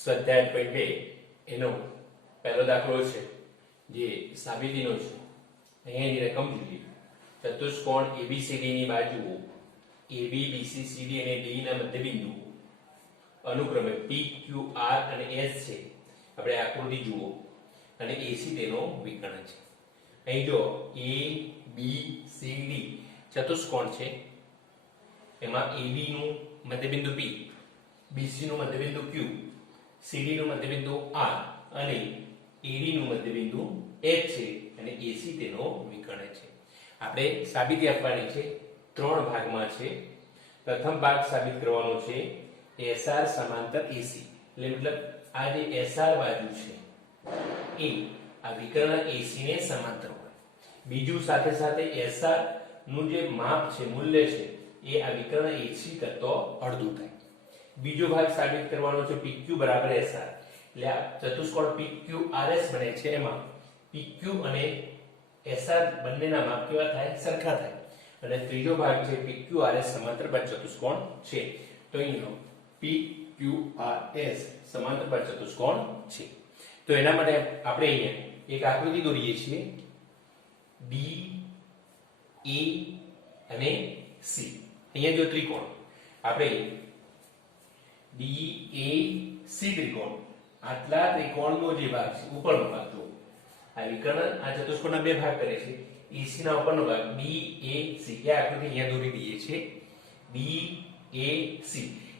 સ્વાધ્યાય 2 એનો પહેલો દાખલો છે જે સાબિતીનો છે। અહીંયાની રકમ જોઈએ। ચતુષ્કોણ ABCD ની બાજુઓ AB BC CD અને D ના મધ્યબિંદુઓ અનુક્રમે PQR અને S છે। આપણે આકૃતિ જુઓ અને AC તેનો વિકર્ણ છે। અહીં જો ABCD ચતુષ્કોણ છે, એમાં AB નું મધ્યબિંદુ P, BC નું મધ્યબિંદુ Q, CD નું મધ્યબિંદુ R અને AD નું મધ્યબિંદુ H છે અને AC તેનો વિકર્ણ છે। આપણે સાબિતી આપવાની છે, ત્રણ ભાગમાં છે। પ્રથમ ભાગ સાબિત કરવાનો છે SR સમાંતર AC, એટલે મતલબ આ જે SR બાજુ છે એ આ વિકર્ણ AC ને સમાંતર હોય। બીજું સાથે સાથે SR નું જે માપ છે, મૂલ્ય છે, એ આ વિકર્ણ AC કરતો અડધું થાય। બીજો ભાગ સાબિત કરવાનો છે PQ બરાબર SR, એટલે આ ચતુષ્કોણ PQRS બને છે, એમાં PQ અને SR બંનેના માપ કેવા થાય? સરખા થાય। અને ત્રીજો ભાગ છે PQRS સમાંતર બાજુ ચતુષ્કોણ છે, તો અહીંનો PQRS સમાંતર બાજુ ચતુષ્કોણ છે। તો એના માટે આપણે અહીંયા એક આકૃતિ દોરીએ છીએ D A અને C। અહીંયા જો ત્રિકોણ આપણે DAC ત્રિકોણ, આટલા ત્રિકોણનો જે ભાગ છે, ઉપરનો ભાગ તો આ વિકર્ણ આ ચતુષ્કોણના બે ભાગ કરે છે। AC ના ઉપરનો ભાગ DAC, એ આકૃતિ અહીંયા દોરી દઈએ છીએ DAC।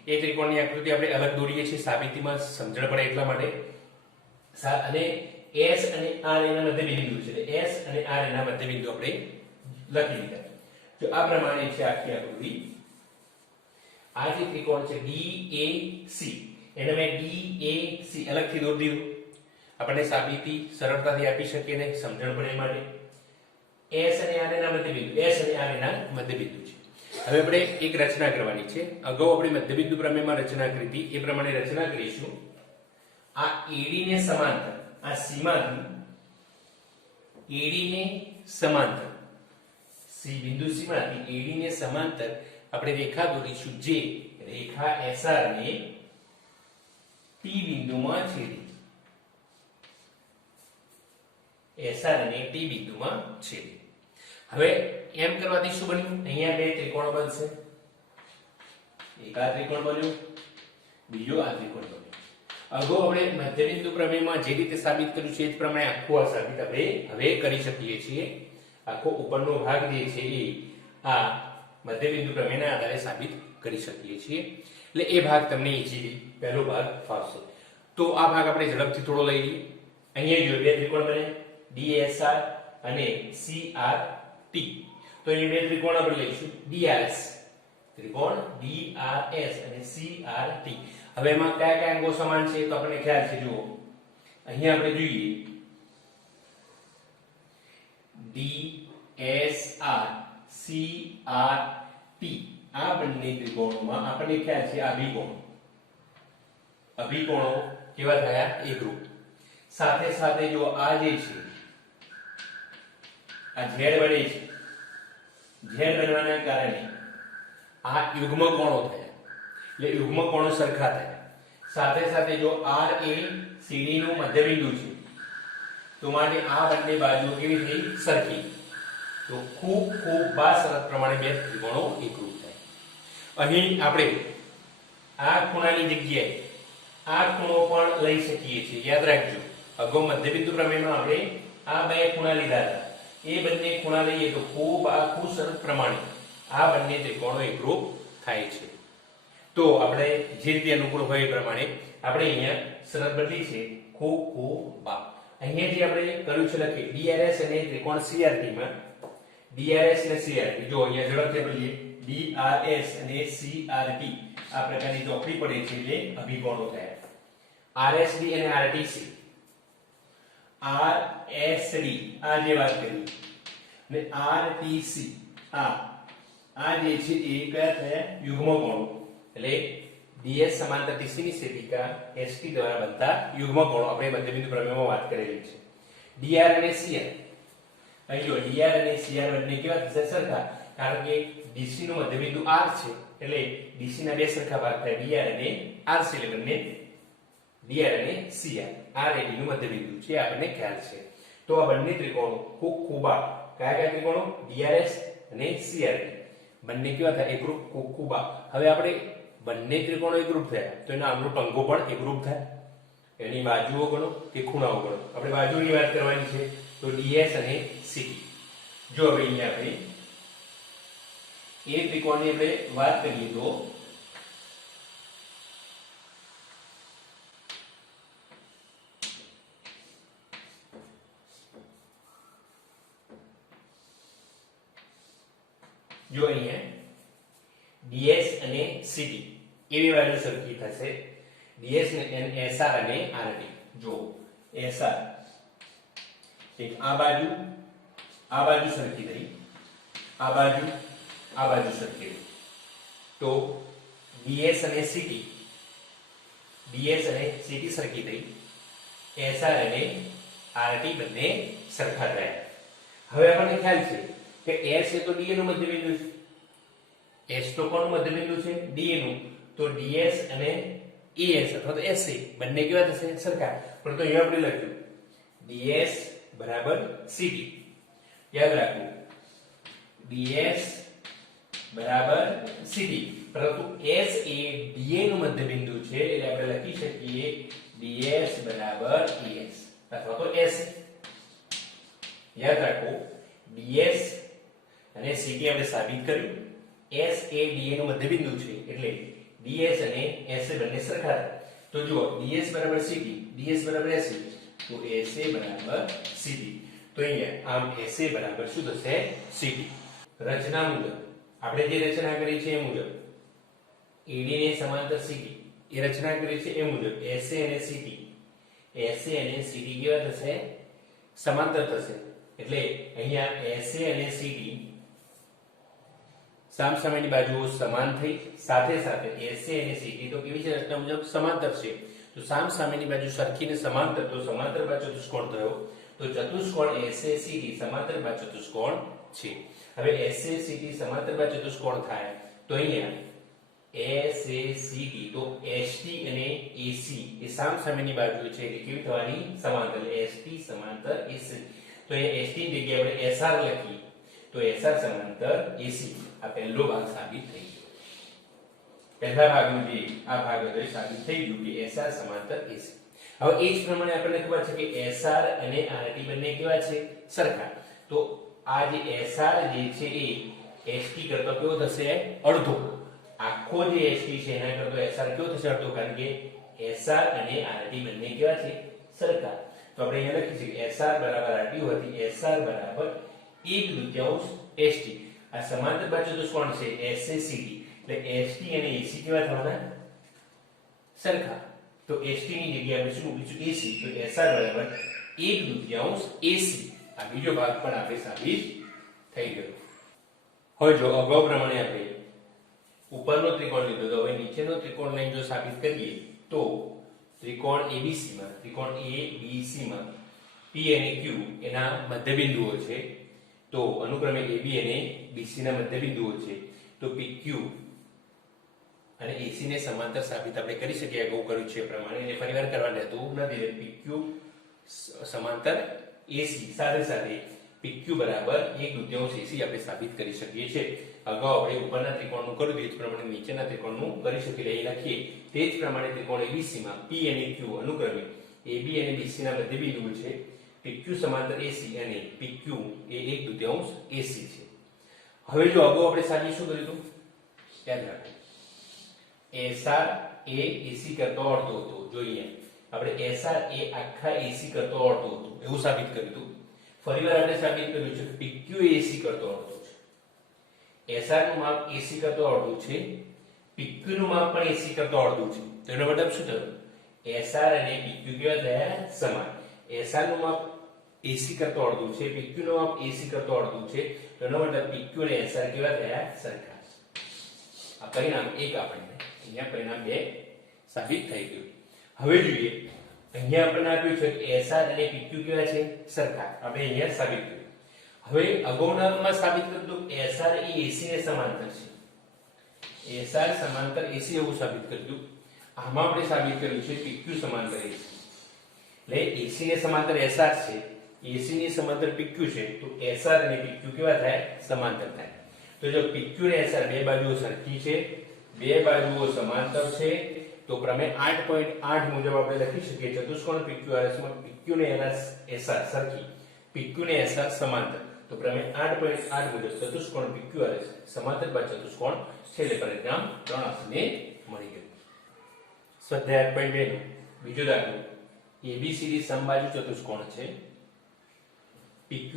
એ ત્રિકોણની આકૃતિ આપણે અલગ દોરીએ છીએ સાબિતીમાં સમજણ પડે એટલા માટે। અને S અને R એના મધ્યબિંદુ છે, એટલે S અને R એના મધ્યબિંદુ આપણે લખી દીધા। જો આ પ્રમાણે છે આખી આકૃતિ। આ જે ત્રિકોણ છે DAC, એને મેં DAC અલગથી દોરી દીધું, આપણને સાબિતી સરળતાથી આપી શકીએ ને સમજણ પડે માટે। S અને R એના મધ્યબિંદુ, S અને R એના મધ્યબિંદુ છે। હવે આપણે એક રચના કરવાની છે। અગાઉ આપણે મધ્યબિંદુ પ્રમેયમાં રચના કરી હતી, એ પ્રમાણે રચના કરીશું। આ AD ને સમાંતર, આ C માંથી AD ને સમાંતર, C બિંદુ C માંથી AD ને સમાંતર આપણે રેખા દોરીશું, જે રેખા SR ને T બિંદુમાં છેદે, SR ને T બિંદુમાં છેદે। હવે એમ કરવાથી શું બન્યું? અહીંયા બે ત્રિકોણ બનશે, એક આ ત્રિકોણ બન્યો, બીજો આ ત્રિકોણ બન્યો। અગાઉ આપણે મધ્યબિંદુ પ્રમેયમાં જે રીતે સાબિત કર્યું છે એ જ પ્રમાણે આખું આ સાબિત આપણે હવે કરી શકીએ છીએ। આખો ઉપરનો ભાગ જે છે એ આ મધ્યબિંદુ પ્રમેયના આધારે સાબિત કરી શકીએ છીએ, એટલે એ ભાગ તમને ઈઝીલી પહેલો ભાગ ફાવશે। તો આ ભાગ આપણે ઝડપથી થોડો લઈ લઈએ। અહીંયા જો બે ત્રિકોણ બને DSR અને CRT, તો એ બે ત્રિકોણ આપણે લઈશું DRS, ત્રિકોણ DRS અને CRT। હવે એમાં કયા કયા અંગો સમાન છે તો આપણને ખ્યાલ છે। જુઓ અહીંયા આપણે જોઈએ DSR CRT, આ બંને ત્રિકોણોમાં આપણને ખ્યાલ છે અભિકોણો કેવા થયા? એકરૂપ। સાથે સાથે જો આ જે છે આ Z બને છે, Z બનવાના કારણે આ યુગ્મ કોણો થયા, એટલે યુગ્મ કોણો સરખા થયા। સાથે સાથે જો R એ CD નું મધ્યબિંદુ છે, તો માટે આ બંને બાજુઓ કેવી થઈ? સરખી। તો ખૂબ શરત પ્રમાણે બે ત્રિકોણો એકરૂપ થાય। અહીં આપણે આ ખૂણાની જગ્યાએ આ ખૂણો પણ લઈ શકીએ છીએ, યાદ રાખજો। અગાઉ મધ્યબિંદુ પ્રમેયમાં આપણે આ બે ખૂણા લીધા હતા, એ બંને ખૂણા લઈએ તો ખૂબ શરત પ્રમાણે આ બંને ત્રિકોણો એકરૂપ થાય છે। તો આપણે જે રીતે અનુકૂળ હોય એ પ્રમાણે આપણે અહીંયા શરત બદલી છે ખૂબ। અહીંયા જે આપણે કર્યું છે લખી DRS અને ત્રિકોણ CRT માં DRS અને CRT, જો અહીંયા ઝડપથી બદલીએ DRS અને CRT, આ પ્રકારની ચોકડી પડે છે એટલે અભિકોણો થયા। RSD અને RTC, RSD આ જે વાત કરી અને RTC આ જે છે એ કયા થયા? યુગ્મ કોણો, એટલે DS સમાંતર TC ની સેવિકા ST દ્વારા બનતા યુગ્મ કોણો આપણે મધ્યબિંદુ પ્રમેયમાં વાત કરેલી છે। DR અને CR, અહીં જો DR અને CR બંને કેવા થશે? સરખા, કારણ કે DC નું મધ્યબિંદુ R છે, એટલે DC ના બે સરખા ભાગ થાય DR અને RC, એટલે બંને ડીઆર અને સીઆર આર એબી નું મધ્યબિંદુ છે આપણને ખ્યાલ છે. તો આ બંને ત્રિકોણો ખૂબા કયા કયા ત્રિકોણો ડીઆરએસ અને સીઆર બંને કેવા થાય એકરૂપ ખૂબા. હવે આપણે બંને ત્રિકોણો એકરૂપ થયા તો એના અનુટંગો પણ એકરૂપ થાય. એની બાજુઓ ગણો કે ખૂણાઓ ગણો. આપણે બાજુની વાત કરવાની છે તો ડીએસ અને સીટી. જો હવે અહીંયા આપણે એ ત્રિકોણની આપણે વાત કરીએ તો જો અહીંયા ડીએસ અને સીટી એવી બાજુ સરખી થશે. ડીએસ અને એસઆર અને આરટી. જો એસઆર એક આ બાજુ સરખી થઈ, આ બાજુ સરખી થઈ. તો ડીએસ અને સીટી સરખી થઈ. એસઆર અને આરટી બંને સરખા થયા. હવે આપણને ખ્યાલ છે કે S એ તો DA નું મધ્યબિંદુ છે. S તો કોનું મધ્યબિંદુ છે? DA નું. તો DS અને ES અથવા તો SC બંને કેવા થશે? સરખા. પણ તો અહીંયા આપણે લખ્યું DS બરાબર CT. યાદ રાખવું DS બરાબર CT. પરંતુ S એ DA નું મધ્યબિંદુ છે એટલે આપણે લખી શકીએ DS બરાબર ES અથવા તો SC. યાદ રાખો DS અને CT આપણે સાબિત કર્યું. S એ DA નું મધ્યબિંદુ છે એટલે DS અને SA બંને સરખા થાય. તો જુઓ DS બરાબર CT, DS બરાબર SA, તો SA બરાબર CT. તો અહીંયા આમ SA બરાબર શું થશે? CT. રચના મુજબ આપણે જે રચના કરી છે એ મુજબ AD ને સમાંતર CT એ રચના કરી છે એ મુજબ SA અને CT કેવા થશે? સમાંતર થશે. એટલે અહીંયા SA અને CT સામસામેની બાજુઓ સમાન થઈ. સાથે સાથે SA અને CT તો કેવી છે? રચના મુજબ સમાંતર છે. તો સામસામેની બાજુ સરખીને સમાંતર, તો સમાંતર બાજુ ચતુષ્કોણ થયો. તો ચતુષ્કોણ SACD સમાંતર બાજુ ચતુષ્કોણ છે. હવે SACD સમાંતર બાજુ ચતુષ્કોણ થાય તો અહીંયા SACD તો ST અને AC એ સામસામેની બાજુ છે એટલે કેવી થવાની? સમાંતર. ST સમાંતર AC. તો એ ST ની જગ્યાએ આપણે SR લખીએ તો SR સમાંતર AC. આ પહેલો ભાગ સાબિત થઈ ગયો. પહેલા ભાગનું જે આ ભાગ હતો એ સાબિત થઈ ગયું કે SR સમાંતર AC. હવે એ જ પ્રમાણે આપણને ખબર છે કે SR અને RT બંને કેવા છે? સરખા. તો આ જે SR જે છે એ ST કરતા કેવો થશે? અડધો. આખો જે ST છે એના કરતા SR કેવો થશે? અડધો. કારણ કે SR અને RT બંને કેવા છે? સરખા. તો આપણે અહીંયા લખી શકીએ SR બરાબર RT હોવાથી SR બરાબર 1/2 ST. આ સમાંતર બાજુ ચતુષ્કોણ છે SACD એટલે ST અને AC કેવા થવાના? સરખા. તો ST ની જગ્યાએ આપણે શું મૂકીશું? AC. તો SR બરાબર 1/2 AC. આ બીજો ભાગ પણ આપણે સાબિત થઈ ગયો. હવે જો અગાઉ પ્રમાણે આપણે ઉપરનો ત્રિકોણ લીધો તો હવે નીચેનો ત્રિકોણ લઈને જો સાબિત કરીએ તો ત્રિકોણ ABC માં P અને Q એના મધ્યબિંદુઓ છે. તો અનુક્રમે AB અને BC ના મધ્યબિંદુઓ છે. તો PQ અને AC ને સમાંતર સાબિત આપણે કરી શકીએ. અગાઉ કર્યું છે એ પ્રમાણે એને ફરીવાર કરવા દેતું નથી. PQ સમાંતર AC સાથે સાથે PQ બરાબર 1/2 AC આપણે સાબિત કરી શકીએ છીએ. અગાઉ આપણે ઉપરના ત્રિકોણનું કર્યું તે જ પ્રમાણે નીચેના ત્રિકોણનું કરી શકીએ. અહીં લખીએ તે જ પ્રમાણે ત્રિકોણ ABC માં P અને Q અનુક્રમે AB અને BC ના મધ્યબિંદુઓ છે. PQ સમાંતર AC અને PQ એ 1/2 AC છે. હવે જો અગાઉ આપણે સાબિત શું કર્યું હતું? યાદ રાખો SR એ AC કરતો અડધો હતો. જોઈએ આપણે SR એ આખા AC કરતો અડધો હતો એવું સાબિત કર્યું હતું. ફરીવાર આપણે સાબિત કર્યું છે PQ એ AC કરતો અડધો છે. SR નું માપ AC કરતો અડધું છે. PQ નું માપ પણ AC કરતો અડધું છે. તો એનો મતલબ શું થયો? SR અને PQ કેવા થયા? સમાન. SR નું માપ AC કરતો અડધું છે. PQ નું માપ AC કરતો અડધું છે. તો એનો મતલબ PQ અને SR કેવા થયા? સરખા. આ પરિણામ 1 આપણને અહીંયા પરિણામ 2 સાબિત થઈ ગયું. હવે જોઈએ અહીંયા આપણને આપ્યું છે કે SR અને PQ કેવા છે? સરખા. આપણે અહીંયા સાબિત કર્યું. હવે અગાઉનામાં સાબિત કર્યું કે SR એ AC ને સમાંતર છે. SR સમાંતર AC એવું સાબિત કર્યું. આમાં આપણે સાબિત કર્યું છે PQ સમાંતર AC એટલે AC ને સમાંતર SR છે, AC ની સમાંતર PQ છે, તો SR અને PQ કેવા થાય? સમાંતર થાય. તો જો PQ ને SR બે બાજુઓ સરખી છે, બે બાજુઓ સમાંતર છે, તો પ્રમેય 8.8 મુજબ આપણે લખી શકીએ ચતુષ્કોણ PQRS માં PQ ને SR સરખી, PQ ને SR સમાંતર, તો પ્રમેય 8.8 મુજબ ચતુષ્કોણ PQRS સમાંતર બાદ ચતુષ્કોણ છે. એટલે પરિણામ 3 આપણને મળી ગયું. સ્વાધ્યાય 8.2 નો બીજો દાખલો, ABCD સમબાજુ ચતુષ્કોણ છે, PQ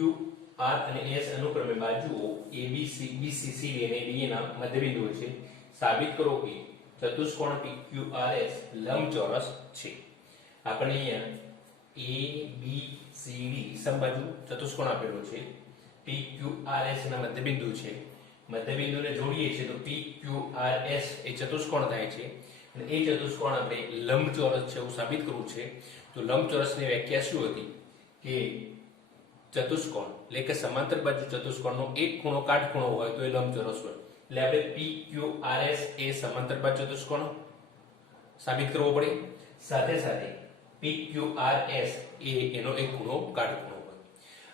R અને S અનુક્રમે બાજુઓ ABC BC CD અને D ના મધ્યબિંદુઓ છે. સાબિત કરો કે ચતુષ્કોણ PQRS લંબચોરસ છે. આપણે અહીંયા ABCD સમબાજુ ચતુષ્કોણ આપેલો છે, PQRS ના મધ્યબિંદુ છે, મધ્યબિંદુને જોડીએ છીએ તો PQRS એ ચતુષ્કોણ થાય છે, અને એ ચતુષ્કોણ આપણે લંબચોરસ છે એવું સાબિત કરવું છે. તો લંબચોરસની વ્યાખ્યા શું હતી કે ચતુષ્કોણ એટલે કે સમાંતર બાજુ ચતુષ્કોણનો એક ખૂણો કાટખૂણો હોય તો એ લંબચોરસ હોય. એટલે આપણે PQRS એ સમાંતર બાજુ ચતુષ્કોણ સાબિત કરવો પડે, સાથે સાથે PQRS એ એનો એક ખૂણો કાટખૂણો હોય.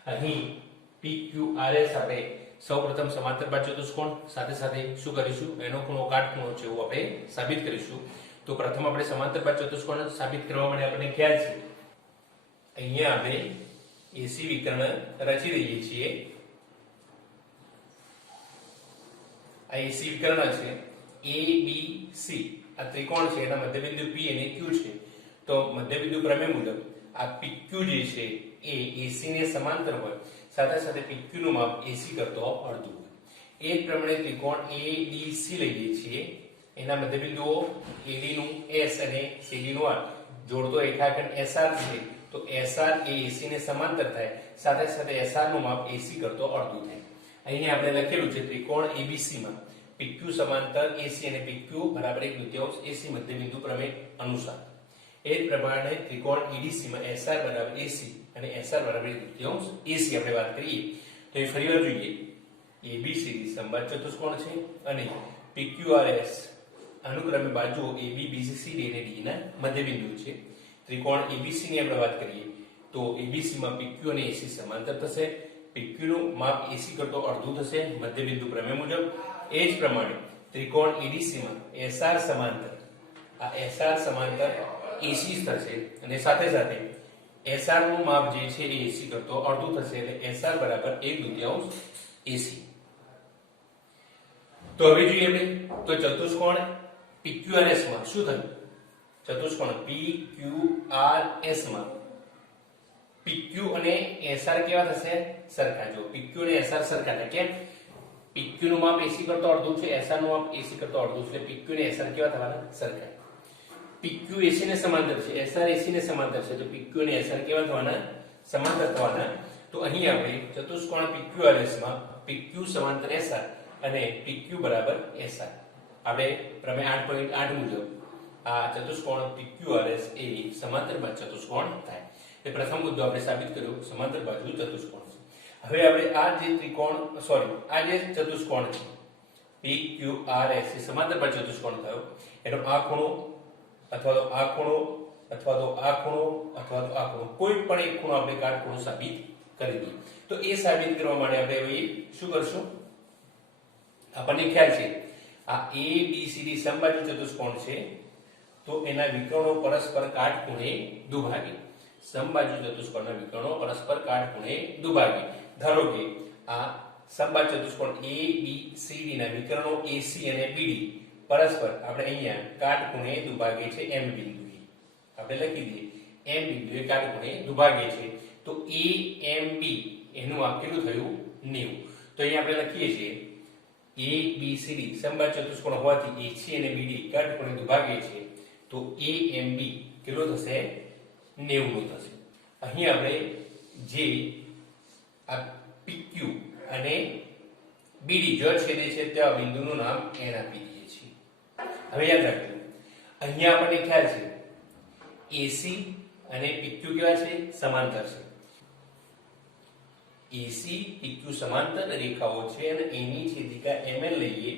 અહીં PQRS આપણે સૌપ્રથમ સમાંતર બાજુ ચતુષ્કોણ, સાથે સાથે શું કરીશું? એનો ખૂણો કાટખૂણો છે એવું આપણે સાબિત કરીશું. તો પ્રથમ આપણે સમાંતર બાજુ ચતુષ્કોણ સાબિત કરવા માટે આપણને ખ્યાલ છે, અહીંયા આપણે AC વિકર્ણ રચી રહીએ છીએ. આ AC વિકર્ણ છે, ABC આ ત્રિકોણ છે, એના મધ્યબિંદુ P અને Q છે. તો મધ્યબિંદુ પ્રમેય મુજબ આ PQ જે છે એ AC ને સમાંતર હોય, સાથે સાથે PQ નું માપ AC કરતો અડધું હોય. એ જ પ્રમાણે ત્રિકોણ ABC લઈએ છીએ, એના મધ્યબિંદુઓ AD નું S અને CD નું R જોડતો રેખાખંડ SR છે, તો SR એ AC ને સમાંતર થાય, સાથે સાથે SR નું માપ AC કરતો અડધું થાય. અહીં આપણે લખેલું છે ત્રિકોણ ABC માં PQ સમાંતર AC અને PQ બરાબર 1/2 AC મધ્યબિંદુ પ્રમેય અનુસાર. એ જ પ્રમાણે ત્રિકોણ EDC માં SR બરાબર AC અને SR બરાબર 1/2 AC આપણે વાત કરીએ તો એ ફરીવાર જોઈએ. ABCD સમબાજુ ચતુષ્કોણ છે અને PQRS અનુક્રમે બાજુઓ AB BC CD અને D ના મધ્યબિંદુ છે. ત્રિકોણ ABC ની આપણે વાત કરીએ તો ABC માં PQ અને AC સમાંતર થશે, PQ નું માપ AC કરતો અડધું થશે મધ્યબિંદુ પ્રમેય મુજબ. એ જ પ્રમાણે ત્રિકોણ EDC માં SR સમાંતર, આ SR સમાંતર AC થશે, અને સાથે સાથે SR નું માપ જે છે એ AC કરતો અડધું થશે, એટલે SR બરાબર 1/2 AC. તો હવે જોઈએ આપણે તો ચતુષ્કોણ PQRS માં શું થયું? ચતુષ્કોણ PQRS માં PQ અને SR કેવા થશે? સરખા. જો PQ અને SR સરખા થાય, કેમ? PQ નું માપ AC કરતો અડધું છે, SR નું માપ AC કરતો અડધું છે, એટલે PQ અને SR કેવા થવાના? સરખા. PQ AC ને સમાંતર છે, SR AC ને સમાંતર છે, તો PQ અને SR કેવા થવાના? સમાંતર થવાના. તો અહીં આપણે ચતુષ્કોણ PQRS માં PQ સમાંતર SR અને PQ બરાબર SR આપણે પ્રમેય 8.8 મુજબ આ ચતુષ્કોણ PQRS એ સમાંતર બાજુ ચતુષ્કોણ થાય. એ પ્રથમ મુદ્દો આપણે સાબિત કર્યો, સમાંતર બાજુ ચતુષ્કોણ છે. હવે આપણે આ જે આ જે ચતુષ્કોણ છે PQRS એ સમાંતર બાજુ ચતુષ્કોણ થયો, એનો આ ખૂણો અથવા તો આ ખૂણો અથવા તો આ ખૂણો અથવા તો આ ખૂણો, કોઈ પણ એક ખૂણો આપણે કાટખૂણો સાબિત કરી દઈએ. તો એ સાબિત કરવા માટે આપણે હવે શું કરશું? આપણને ખ્યાલ છે આ ABCD સમબાજુ ચતુષ્કોણ છે, તો એના વિકર્ણો પરસ્પર કાટખૂણે દુભાગે. સમબાજુ ચતુષ્કોણના વિકર્ણો પરસ્પર કાટખૂણે દુભાગે. ધારો કે આ સમબાજુ ચતુષ્કોણ ABCD ના વિકર્ણો AC અને BD પરસ્પર આપણે અહીંયા કાટખૂણે દુભાગે છે M બિંદુએ. આપણે લખી દઈએ M બિંદુએ કાટખૂણે દુભાગે છે. તો AMB એનું માપ કેટલું થયું? 90. તો અહીંયા આપણે લખીએ છીએ ABCD સમબાજુ ચતુષ્કોણ હોવાથી AC અને BD કાટખૂણે દુભાગે છે, તો AMB કેટલો થશે? 90 નો થશે. અહીં આપણે જે આ PQ અને BD જો છેદે છે ત્યાં બિંદુનું નામ N આપી દઈએ છીએ. હવે યાદ રાખજો, અહીંયા આપણને ખ્યાલ છે AC અને PQ કેવા છે? સમાંતર છે. AC PQ સમાંતર રેખાઓ છે અને એની છેદિકા MN લઈએ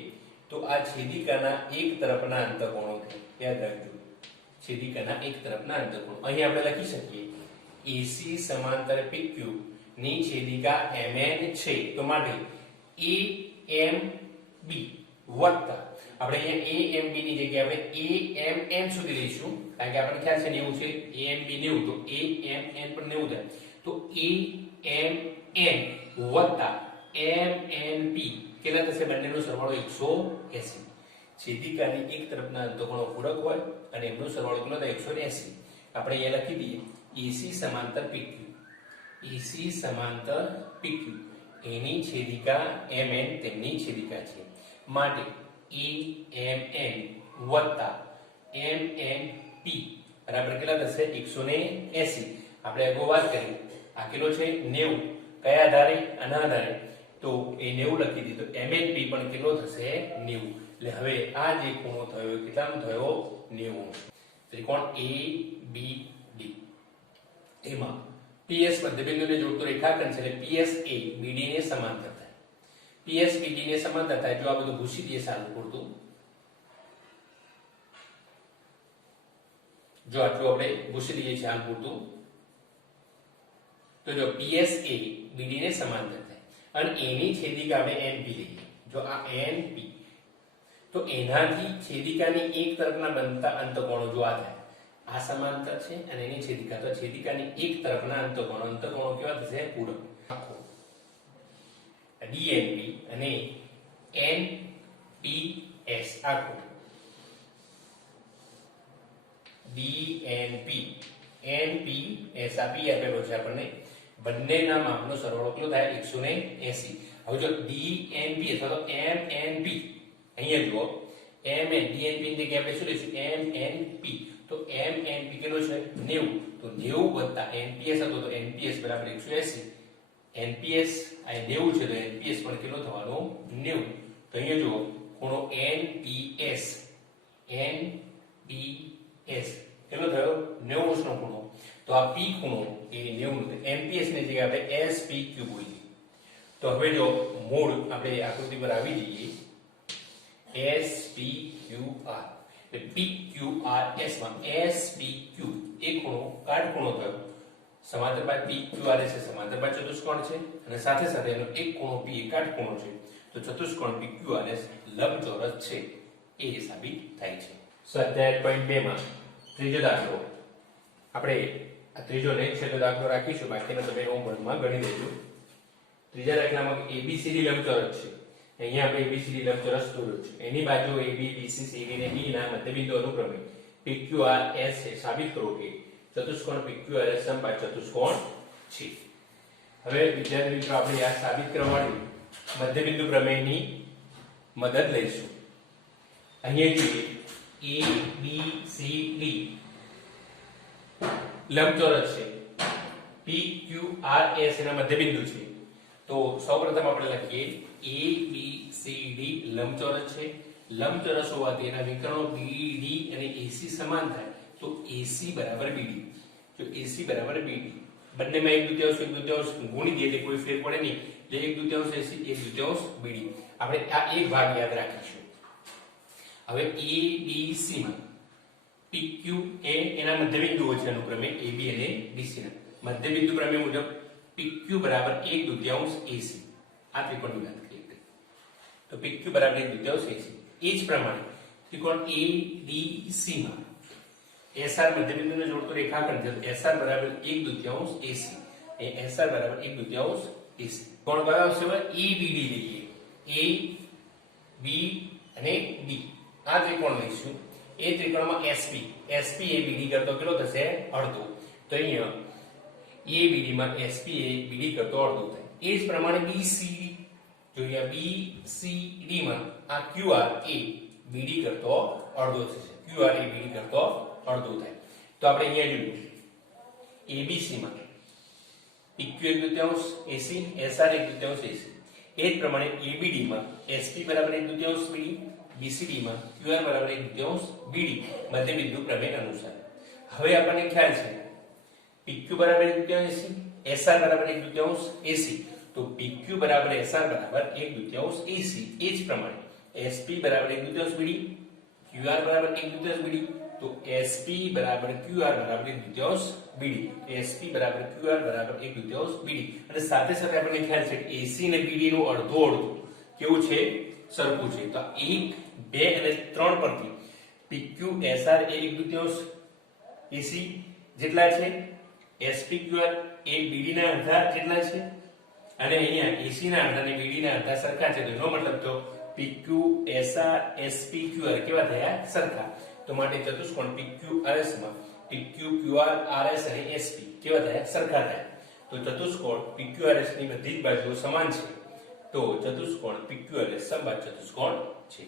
તો આ છેદિકાના એક તરફના અંતઃકોણો થાય. યાદ રાખજો, છેદિકાના એક તરફના અંતઃકોણ. અહીં આપણે લખી શકીએ AC સમાંતર PQ ની છેદિકા MN છે, તો માટે AMB વત્તા આપણે અહીંયા AMB ની જગ્યાએ આપણે AMN સુધી લઈશું, કારણ કે આપણને ખ્યાલ છે 90 છે, AMB 90, તો AMN પણ 90 થાય, તો AMN વત્તા MNP કેટલા થશે? બંનેનો સરવાળો 180. છેદિકાની એક તરફના અંતઃકોણો પૂરક હોય અને એમનો સરવાળો કેટલો થાય? 180. આપણે અહીંયા લખી દઈએ AC સમાંતર PQ, AC સમાંતર PQ એની છેદિકા MN તેમની છેદિકા છે, માટે AMN વત્તા MNP બરાબર કેટલા થશે? 180. આપણે અગાઉ વાત કરી આ કેટલો છે? 90. કયા આધારે? આના આધારે. તો એ 90 લખી દીધો. MNP પણ કેટલો થશે? 90. એટલે હવે આ જે ખૂણો થયો કેટલાનો થયો? 90. ત્રિકોણ ABD એમાં PS મધ્યબિંદુને જોડતો રેખાખંડ છે, એટલે PSA BD ને સમાંતર થાય. PS BD ને સમાંતર થાય. જો આ બધું ભૂસી દઈએ સારું પૂરતું, જો આટલું આપણે ભૂસી દઈએ છીએ હાલ પૂરતું, તો જો PSA BD ને સમાંતર થાય અને એની છેદિકા આપણે NP લઈએ. જો આ NP, તો એનાથી છેદિકાની એક તરફના બનતા અંતઃકોણો જો આ થાય, આ સમાંતર છે અને એની છેદિકા, તો છેદિકાની એક તરફના અંતઃકોણો કેવા થશે? પૂરક. આખો DNP અને NPS આખો DNP NPS આપી આપેલો છે આપણને. બંનેના માપનો સરવાળો કેટલો થાય? 180. હવે જો DNP અથવા તો MNP, અહીંયા જુઓ MN DNP ની જગ્યાએ આપણે શું લઈશું? MNP. તો MNP કેટલો છે? 90. તો 90 વત્તા NPS હતો, તો NPS બરાબર 180. NPS આ 90 છે, તો NPS પણ કેટલો થવાનો? 90. તો અહીંયા જુઓ ખૂણો NPS કેટલો થયો? 90 નો ખૂણો. તો આ P ખૂણો એ 90, NPS ની જગ્યાએ આપણે SPQ બોલીએ. તો હવે જો મૂળ આપણે આકૃતિ પર આવી જઈએ, SPQR PQRS માં SPQ એક ખૂણો કાટખૂણો થયો, સમાંતર બાદ PQRS સમાંતર બાદ ચતુષ્કોણ છે અને સાથે સાથે એનો એક ખૂણો P એ કાટખૂણો છે, તો ચતુષ્કોણ PQRS લંબચોરસ છે એ સાબિત થાય છે. સ્વાધ્યાય પોઈન્ટ 2 માં ત્રીજો દાખલો, આપણે આ ત્રીજો ને છેલ્લો દાખલો રાખીશું, બાકીનો તમે હોમવર્કમાં ગણી લેજો. ત્રીજા દાખલામાં ABCD લંબચોરસ છે. અહીંયા આપણે ABCD લંબચોરસ દોર્યો છે, એની બાજુ AB BC CD અને D ના મધ્યબિંદુ અનુક્રમે PQRS છે. સાબિત કરો કે ચતુષ્કોણ PQRS સમબાહુ ચતુષ્કોણ છે. હવે વિદ્યાર્થી મિત્રો આપણે આ સાબિત કરવા માટે મધ્યબિંદુ પ્રમેયની મદદ લઈશું. અહીંયા જોઈએ ABCD લંબચોરસ છે, PQRS એના મધ્યબિંદુ છે. તો સૌપ્રથમ આપણે લખીએ ABCD લંબચોરસ છે. લંબચોરસ હોવાથી એના વિકર્ણો BD અને AC સમાન થાય, તો AC બરાબર BD. જો AC બરાબર BD, બંનેમાં 1/2 ગુણી દઈએ એટલે કોઈ ફેર પડે નહીં, એટલે 1/2 AC 1/2 BD. આપણે આ એક ભાગ યાદ રાખીશું. હવે ABC માં PQ એ એના મધ્યબિંદુઓ છે અનુક્રમે AB અને BC ના. મધ્યબિંદુ પ્રમેય મુજબ PQ બરાબર 1/2 AC. આ ત્રિકોણની વાત કરીએ તો PQ બરાબર 1/2 AC. એ જ પ્રમાણે ત્રિકોણ ADC માં SR મધ્યબિંદુને જોડતો રેખાખંડ છે, SR બરાબર 1/2 AC. એ SR બરાબર 1/2 AC. કોણ કયો આવશે? EBD લઈએ. A B અને D આ ત્રિકોણ લઈશું. એ ત્રિકોણમાં SP એ BD કરતો કેટલો થશે? અડધો. તો અહીંયા ABD માં SP એ BD કરતો અડધો થાય. એ જ પ્રમાણે BCD જોઈએ, BCD માં આ QR એ BD કરતો અડધો થશે. QR એ BD કરતો અડધો થાય. તો આપણે અહીંયા જોયું ABC માં PQ 1/2 AC, SR 1/2 AC. એ જ પ્રમાણે ABD માં SP બરાબર 1/2 BD, BCD માં QR બરાબર 1/2 BD મધ્યબિંદુ પ્રમેય અનુસાર. હવે આપણને ખ્યાલ છે PQ બરાબર 1/2 AC, SR બરાબર 1/2 AC. તો PQ બરાબર SR બરાબર 1/2 AC. એ જ પ્રમાણે SP બરાબર 1/2 BD, QR બરાબર 1/2 BD, તો SP બરાબર QR બરાબર 1/2 BD, SP બરાબર QR બરાબર 1/2 BD, અને સાથે સાથે આપણને ખ્યાલ છે કે AC અને BD નું અડધો અડધું કેવું છે, સરખું છે. તો 1, 2 અને 3 પરથી PQSR એ 1/2 AC જેટલા છે, SPQR એ BD ના અડધા જેટલા છે, અને અહીંયા AC ના અડધા અને BD ના અડધા સરખા છે. તો એનો મતલબ તો PQSR SPQR કેવા થયા, સરખા. તો માટે ચતુષ્કોણ PQRS માં PQQRS અને SP કેવા થયા, સરખા થયા. તો ચતુષ્કોણ PQRS ની બધી જ બાજુઓ સમાન છે. તો ચતુષ્કોણ PQRS સમબાજુ ચતુષ્કોણ છે.